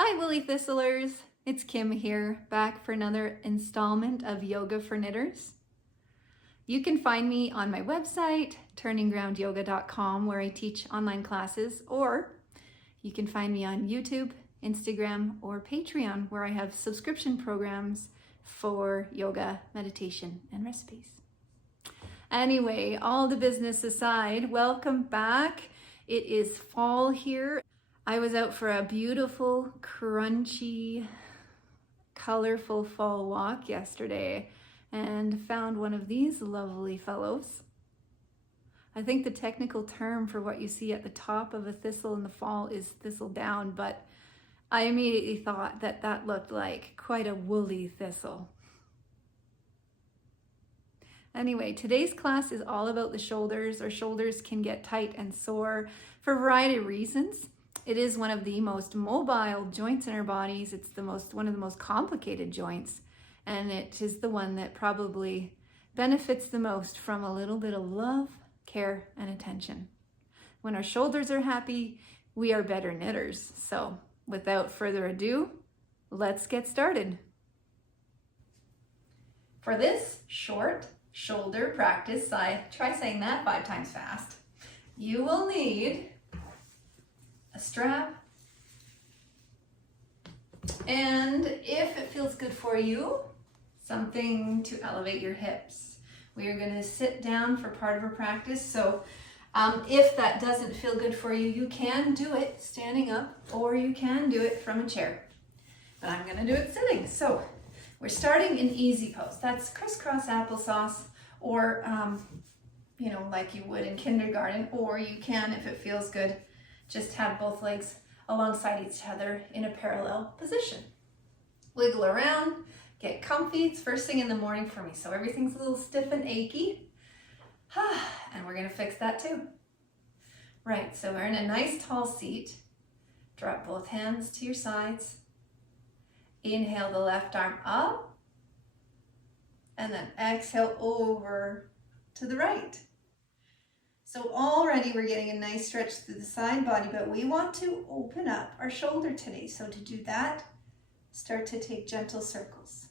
Hi Woolly Thistlers, it's Kim here, back for another installment of Yoga for Knitters. You can find me on my website, turninggroundyoga.com, where I teach online classes, or you can find me on YouTube, Instagram, or Patreon, where I have subscription programs for yoga, meditation, and recipes. Anyway, all the business aside, welcome back. It is fall here. I was out for a beautiful, crunchy, colorful fall walk yesterday and found one of these lovely fellows. I think the technical term for what you see at the top of a thistle in the fall is thistle down, but I immediately thought that that looked like quite a woolly thistle. Anyway, today's class is all about the shoulders. Our shoulders can get tight and sore for a variety of reasons. It is one of the most mobile joints in our bodies. It's one of the most complicated joints, and it is the one that probably benefits the most from a little bit of love, care, and attention. When our shoulders are happy, we are better knitters. So without further ado, let's get started. For this short shoulder practice, try saying that 5 times fast, you will need a strap, and if it feels good for you, something to elevate your hips. We are going to sit down for part of our practice, so if that doesn't feel good for you, you can do it standing up or you can do it from a chair, but I'm going to do it sitting. So we're starting in easy pose. That's crisscross applesauce, or like you would in kindergarten, or you can, if it feels good, just have both legs alongside each other in a parallel position. Wiggle around, get comfy. It's first thing in the morning for me, so everything's a little stiff and achy. And we're gonna fix that too. Right, so we're in a nice tall seat. Drop both hands to your sides. Inhale the left arm up, and then exhale over to the right. So already we're getting a nice stretch through the side body, but we want to open up our shoulder today. So to do that, start to take gentle circles.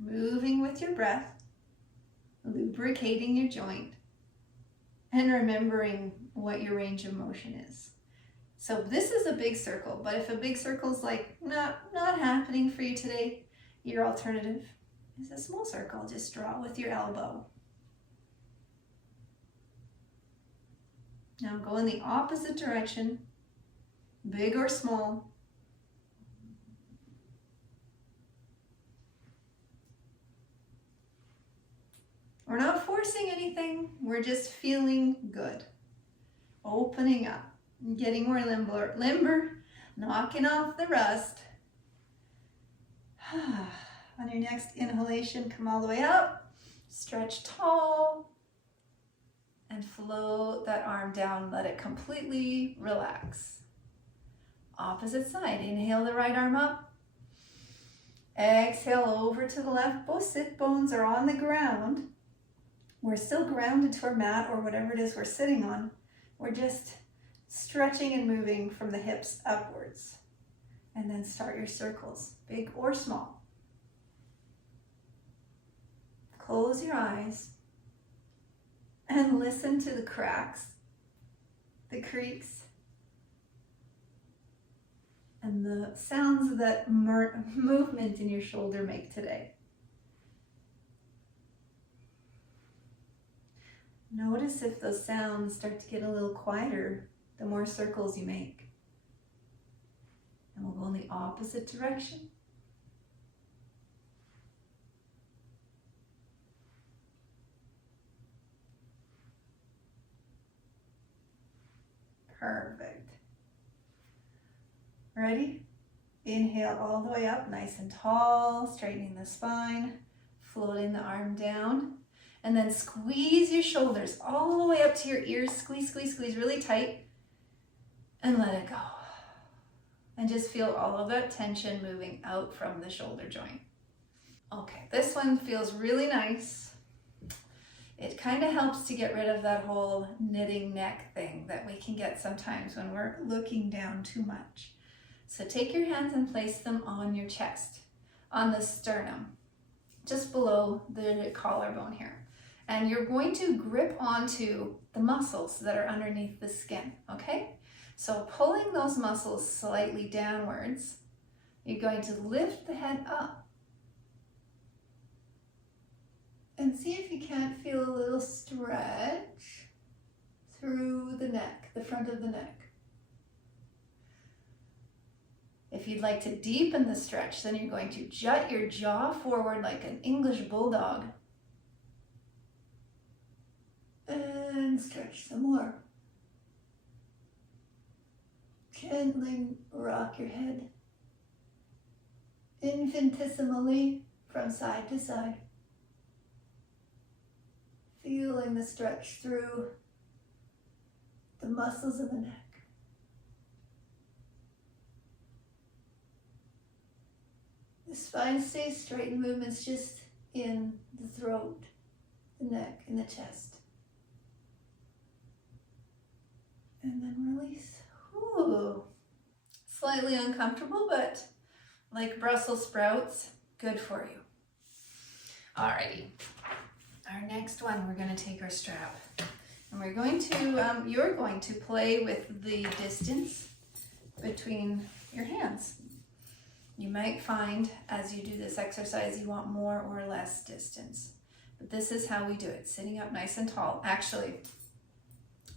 Moving with your breath, lubricating your joint, and remembering what your range of motion is. So this is a big circle, but if a big circle is like not happening for you today, your alternative is a small circle. Just draw with your elbow. Now go in the opposite direction, big or small. We're not forcing anything, we're just feeling good. Opening up, getting more limber, knocking off the rust. On your next inhalation, come all the way up, stretch tall, and float that arm down, let it completely relax. Opposite side, inhale the right arm up. Exhale over to the left, both sit bones are on the ground. We're still grounded to our mat or whatever it is we're sitting on. We're just stretching and moving from the hips upwards. And then start your circles, big or small. Close your eyes and listen to the cracks, the creaks, and the sounds that movement in your shoulder make today. Notice if those sounds start to get a little quieter the more circles you make. And we'll go in the opposite direction. Perfect. Ready? Inhale all the way up, nice and tall, straightening the spine, floating the arm down, and then squeeze your shoulders all the way up to your ears. Squeeze, squeeze, squeeze really tight, and let it go. And just feel all of that tension moving out from the shoulder joint. Okay, this one feels really nice. It kind of helps to get rid of that whole knitting neck thing that we can get sometimes when we're looking down too much. So take your hands and place them on your chest, on the sternum, just below the collarbone here. And you're going to grip onto the muscles that are underneath the skin, okay? So pulling those muscles slightly downwards, you're going to lift the head up. And see if you can't feel a little stretch through the neck, the front of the neck. If you'd like to deepen the stretch, then you're going to jut your jaw forward like an English bulldog. And stretch some more. Gently rock your head infinitesimally from side to side. Feeling the stretch through the muscles of the neck. The spine stays straight and movements just in the throat, the neck, and the chest. And then release. Ooh. Slightly uncomfortable, but like Brussels sprouts, good for you. Alrighty. Our next one, we're going to take our strap. And we're going to, you're going to play with the distance between your hands. You might find as you do this exercise, you want more or less distance. But this is how we do it, sitting up nice and tall. Actually,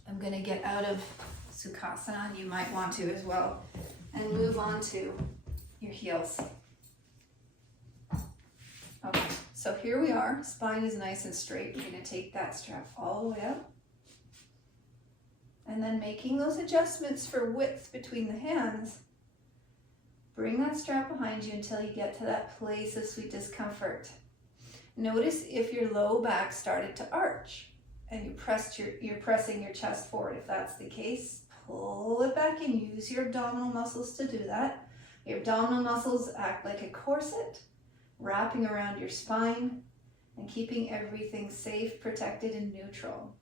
I'm going to get out of Sukhasana, and you might want to as well, and move on to your heels. Okay, so here we are. Spine is nice and straight. We're going to take that strap all the way up. And then making those adjustments for width between the hands, bring that strap behind you until you get to that place of sweet discomfort. Notice if your low back started to arch and you're pressing your chest forward. If that's the case, pull it back and use your abdominal muscles to do that. Your abdominal muscles act like a corset, wrapping around your spine and keeping everything safe, protected, and neutral.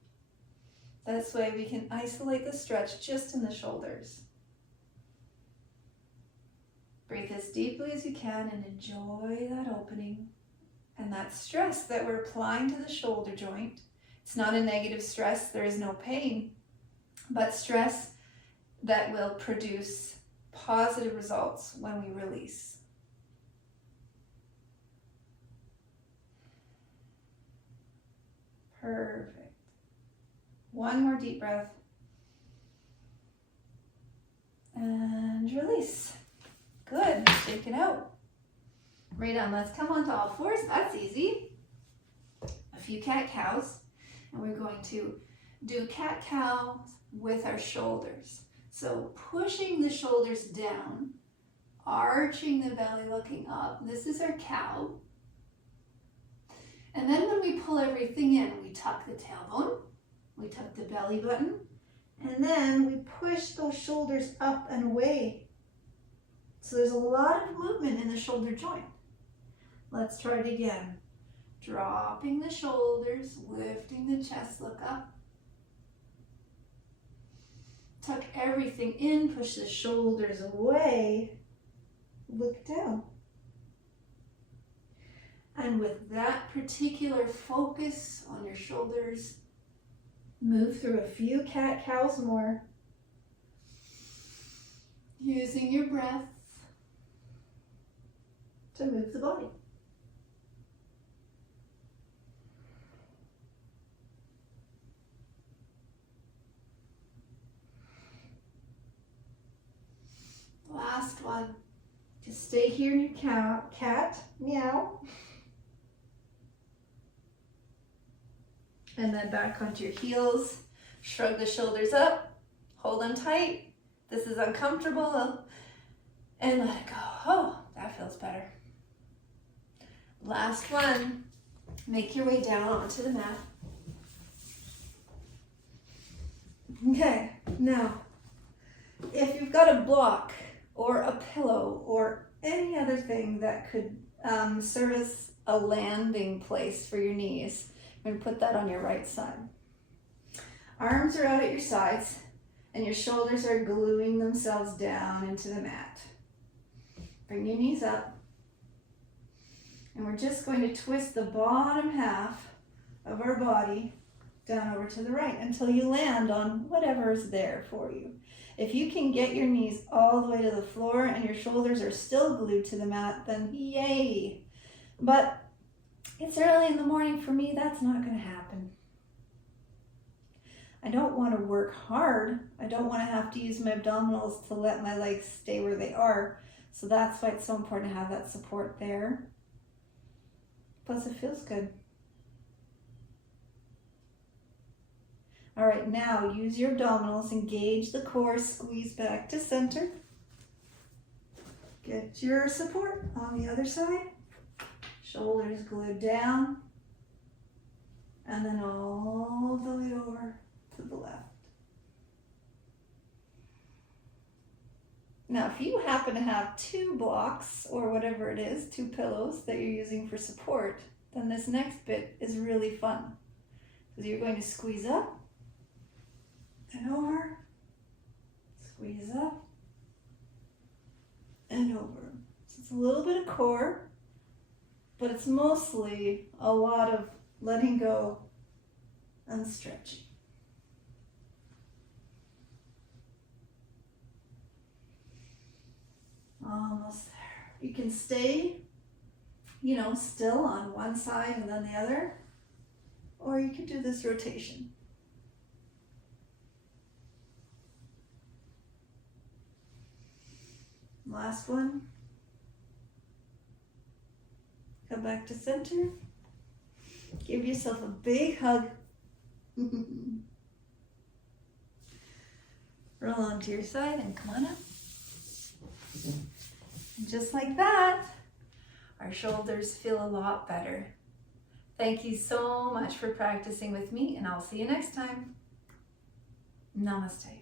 This way we can isolate the stretch just in the shoulders. Breathe as deeply as you can and enjoy that opening and that stress that we're applying to the shoulder joint. It's not a negative stress, there is no pain, but stress that will produce positive results when we release. Perfect. One more deep breath. And release. Good. Shake it out. Right on. Let's come onto all fours. That's easy. A few cat-cows. And we're going to do cat-cow with our shoulders. So pushing the shoulders down, arching the belly, looking up. This is our cow. And then when we pull everything in, we tuck the tailbone, we tuck the belly button, and then we push those shoulders up and away. So there's a lot of movement in the shoulder joint. Let's try it again. Dropping the shoulders, lifting the chest, look up. Tuck everything in, push the shoulders away, look down. And with that particular focus on your shoulders, move through a few cat-cows more, using your breath to move the body. Last one. Just stay here in your cat, meow. And then back onto your heels. Shrug the shoulders up, hold them tight. This is uncomfortable, and let it go. Oh, that feels better. Last one. Make your way down onto the mat. Okay, now, if you've got a block or a pillow or any other thing that could serve as a landing place for your knees, I'm gonna put that on your right side. Arms are out at your sides and your shoulders are gluing themselves down into the mat. Bring your knees up. And we're just going to twist the bottom half of our body down over to the right until you land on whatever is there for you. If you can get your knees all the way to the floor and your shoulders are still glued to the mat, then yay. But it's early in the morning for me, that's not going to happen. I don't want to work hard. I don't want to have to use my abdominals to let my legs stay where they are. So that's why it's so important to have that support there. Plus it feels good. All right, now use your abdominals, engage the core, squeeze back to center. Get your support on the other side. Shoulders glued down. And then all the way over to the left. Now, if you happen to have 2 blocks or whatever it is, 2 pillows that you're using for support, then this next bit is really fun. Because you're going to squeeze up and over, squeeze up and over. So it's a little bit of core, but it's mostly a lot of letting go and stretching. Almost there. You can stay, still on one side and then the other, or you can do this rotation. Last one. Come back to center. Give yourself a big hug. Roll onto your side and come on up. And just like that, our shoulders feel a lot better. Thank you so much for practicing with me, and I'll see you next time. Namaste.